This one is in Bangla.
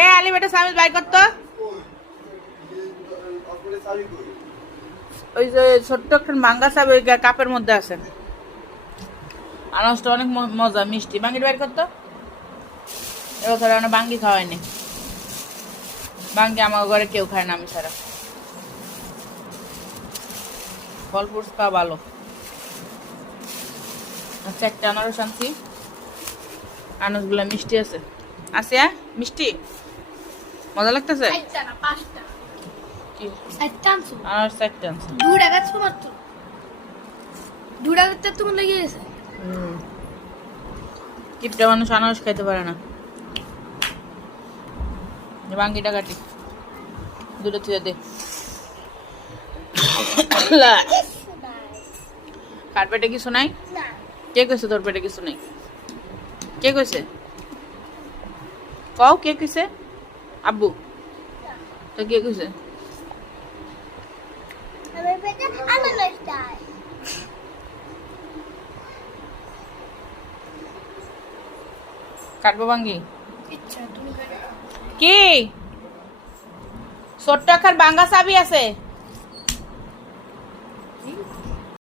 এ আলি বেটা সামিল বাই করতো ওই যে ছোট্ট একটা মাঙ্গা চাবি ওই কাপের মধ্যে আছে আনাজটা অনেক মজা মিষ্টি বাঙ্গিটা বাইর করতো এবছর আমরা বাঙ্গি খাওয়াইনি বাঙ্গি আমার ঘরে কেউ খায় না আমি ছাড়া ফল ফ্রুটস খাওয়া ভালো আচ্ছা একটা আনারস আনছি আনারসগুলো মিষ্টি আছে আসিয়া মিষ্টি মজা লাগতেছে আনারস চারটা আনছি 2 টাকা মাত্র 2 টাকাতে তোমার লেগে গেছে কিপটা মানুষ আনারস খাইতে পারে না বাঙ্গিটা কাটি দুটো থুয়ে দে কার পেটে কিছু নাই কে কইছে তোর পেটে কিছু নাই কে কইছে কও কে কইছে আব্বু তো কে কইছে আমার পেটে আনারস নাই কাটবো বাঙ্গি ইচ্ছা তুমি কি ছোট্ট আকার বাঙ্গা চাবি আছে